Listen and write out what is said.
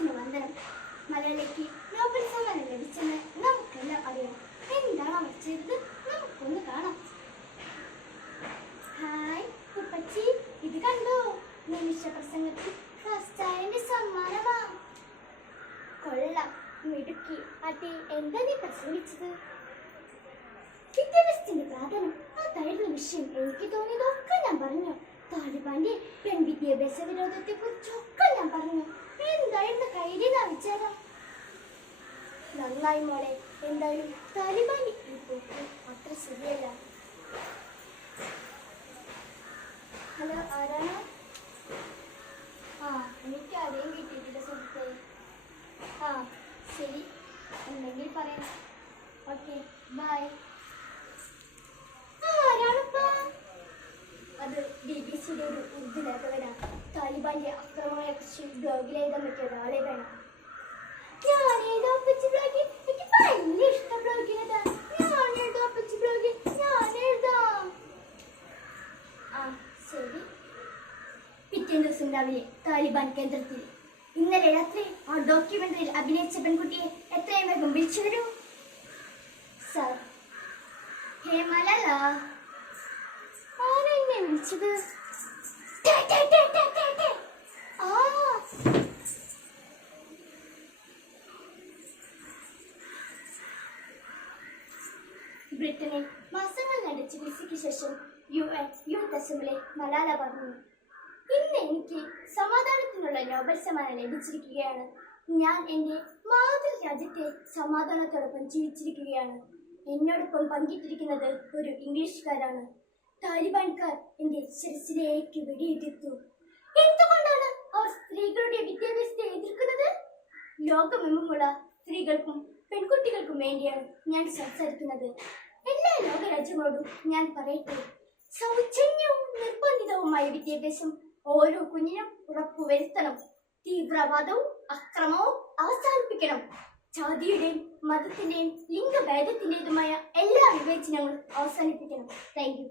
അച്ഛന് വന്ദനം. മലയാളിക്ക് നോബൽ സമ്മാനം ലഭിച്ചെന്ന് നമുക്കെല്ലാം അറിയാം. എന്താണ് അവർ ചെയ്തത്? നമുക്കൊന്ന് കാണാം. ഹായ് കുപ്പച്ചി, ഇത് കണ്ടോ? നിമിഷ പ്രസംഗത്തിൽ ഫസ്റ്റ് സമ്മാനമാ. കൊള്ളാം, മിടുക്കി. അതെ, എന്താ നീ പ്രസംഗിച്ചത്? വിദ്യാഭ്യാസത്തിന്റെ പ്രാധാന്യം, അതായിരുന്നു വിഷയം. എനിക്ക് തോന്നിയതൊക്കെ ഞാൻ പറഞ്ഞു. താലിബാന്റെ പെൺവിദ്യാഭ്യാസ വിരോധത്തെ കുറിച്ചൊക്കെ ഞാൻ പറഞ്ഞു. എന്തായിരുന്നു കയ്യിലെന്ന വിചാരം? നന്നായി മോളെ. എന്തായാലും താലിബാന്റെ ഈ പോക്ക് അത്ര ശരിയല്ല. ഹലോ, ആരാണ്? എനിക്ക് ആരെയും കിട്ടിയിട്ടില്ല സുഹൃത്തേ. ശരി, എന്തെങ്കിൽ പറയാം. Okay, bye. അത് BBC-യുടെ ഒരു ഉറുദു ലേഖകനാണ്. താലിബാന്റെ അക്രമങ്ങളെ കുറിച്ച് ബ്ലോഗിൽ എഴുതാൻ പറ്റിയ ഒരാളെ വേണം. എനിക്ക് ഭയങ്കര ഇഷ്ടം ബ്ലോഗിനെഴുതാൻ. ഞാനെഴുതാം. ശരി. പിറ്റേ ദിവസം രാവിലെ താലിബാൻ കേന്ദ്രത്തിൽ. ഇന്നലെ രാത്രി ആ ഡോക്യുമെന്ററിയിൽ അഭിനയിച്ച പെൺകുട്ടിയെ എത്രയും വേഗം വിളിച്ചു വരൂ സാർ. ഹേ മലല, ആരെന്നെ വിളിച്ചത്? ബ്രിട്ടനിൽ മാസങ്ങൾ നീണ്ട ചികിത്സയ്ക്ക് ശേഷം യൂത്ത് അസംബ്ലി മലാല പറഞ്ഞു, ഇന്ന് എനിക്ക് സമാധാനത്തിനുള്ള നോബൽ സമ്മാനം ലഭിച്ചിരിക്കുകയാണ്. ഞാൻ എൻ്റെ മാതൃരാജ്യത്തെ സമാധാനത്തോടൊപ്പം ജീവിച്ചിരിക്കുകയാണ്. എന്നോടൊപ്പം പങ്കിട്ടിരിക്കുന്നത് ഒരു ഇംഗ്ലീഷുകാരാണ്. താലിബാൻകാർ എൻ്റെ ശിരസിലേക്ക് വെടിയുതിർത്തു. എന്തുകൊണ്ടാണ് അവർ സ്ത്രീകളുടെ വിദ്യാഭ്യാസത്തെ എതിർക്കുന്നത്? ലോകമെങ്ങുമുള്ള സ്ത്രീകൾക്കും പെൺകുട്ടികൾക്കും വേണ്ടിയാണ് ഞാൻ സംസാരിക്കുന്നത്. എല്ലാ ലോകരാജ്യങ്ങളോടും ഞാൻ പറയട്ടെ, സൗജന്യവും നിർബന്ധിതവുമായ വിദ്യാഭ്യാസം ഓരോ കുഞ്ഞിനും ഉറപ്പുവരുത്തണം. തീവ്രവാദവും അക്രമവും അവസാനിപ്പിക്കണം. ജാതിയുടെയും മതത്തിന്റെയും ലിംഗഭേദത്തിന്റേതുമായ എല്ലാ വിവേചനങ്ങളും അവസാനിപ്പിക്കണം. Thank you.